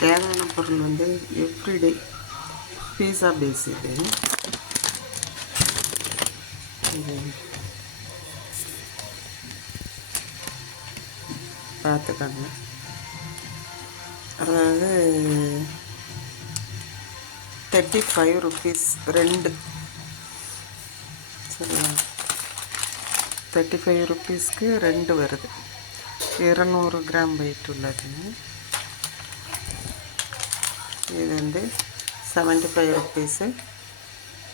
தேவையான பொருள் வந்து எவ்ரிடே பீஸா பேஸ் இது பார்த்துக்கோங்க. அதாவது 35 rupees 2. சரியா, 35 rupeesக்கு 2 வருது. 200 கிராம் வெயிட் உள்ளது. இது வந்து 75 rupees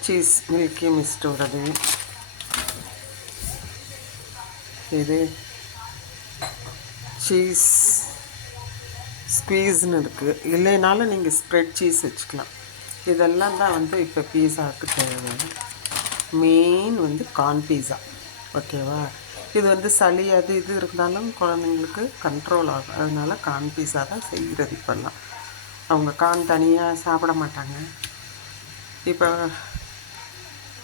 சீஸ் மில்கி மிஸ்டோடது. இது சீஸ் ஸ்குவீஸ்னு இருக்குது. இல்லைனாலும் நீங்கள் ஸ்ப்ரெட் சீஸ் வச்சுக்கலாம். இதெல்லாம் தான் வந்து இப்போ பீஸாவுக்கு தேவை. மெயின் வந்து கார்ன் பீஸா. ஓகேவா, இது வந்து சளி அது இது இருந்தாலும் குழந்தைங்களுக்கு கண்ட்ரோல் ஆகும். அதனால கார்ன் பீஸா தான் செய்கிறது இப்போல்லாம். அவங்க கார்ன் தனியாக சாப்பிட மாட்டாங்க. இப்போ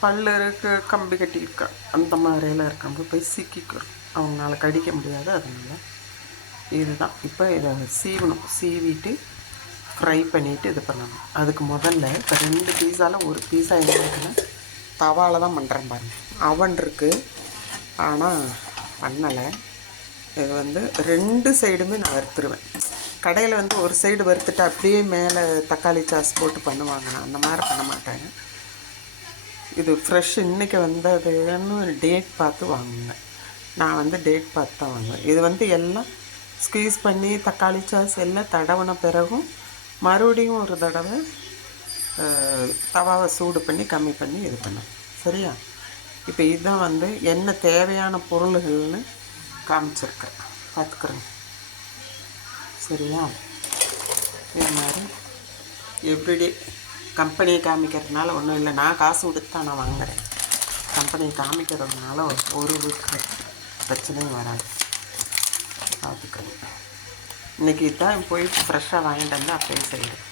பல்லு இருக்கு, கம்பி கட்டியிருக்கா, அந்த மாதிரியெல்லாம் இருக்கவங்க போய் சிக்கிக்கிறோம், அவங்களால கடிக்க முடியாது. அதனால் இதுதான் இப்போ இதை சீவிட்டு ஃப்ரை பண்ணிவிட்டு இது பண்ணணும். அதுக்கு முதல்ல இப்போ 2 பீஸாவில் ஒரு பீஸா என்ன இருக்குன்னா தவாவில் தான் பண்ணுறேன் பாருங்கள். அவன் இருக்குது ஆனால் பண்ணலை. இது வந்து 2 சைடுமே நான் வறுத்துருவேன். கடையில் வந்து ஒரு சைடு வறுத்துட்டு அப்படியே மேலே தக்காளி சாஸ் போட்டு பண்ணுவாங்க. நான் அந்த மாதிரி பண்ண மாட்டேன். இது ஃப்ரெஷ் இன்றைக்கி வந்ததுன்னு டேட் பார்த்து வாங்குங்க. நான் வந்து டேட் பார்த்து தான் வாங்குவேன். இது வந்து எல்லாம் ஸ்குவீஸ் பண்ணி தக்காளி சாஸ் எல்லாம் தடவின பிறகும் மறுபடியும் ஒரு தடவை தவாவை சூடு பண்ணி கம்மி பண்ணி இது பண்ணேன். சரியா, இப்போ இதுதான் வந்து என்ன தேவையான பொருள்கள்னு காமிச்சிருக்கேன், பார்த்துக்குறேங்க. சரியா, இது மாதிரி எவ்ரிடே கம்பெனியை காமிக்கிறதுனால ஒன்றும் இல்லை. நான் காசு கொடுத்து தான் நான் வாங்குகிறேன். கம்பெனியை காமிக்கிறதுனால ஒரு பிரச்சனையும் வராது. பார்த்துக்கிறேன். இன்றைக்கி தான் போய் ஃப்ரெஷ்ஷாக வாங்கிட்டு வந்து அப்படியே செய்கிறேன்.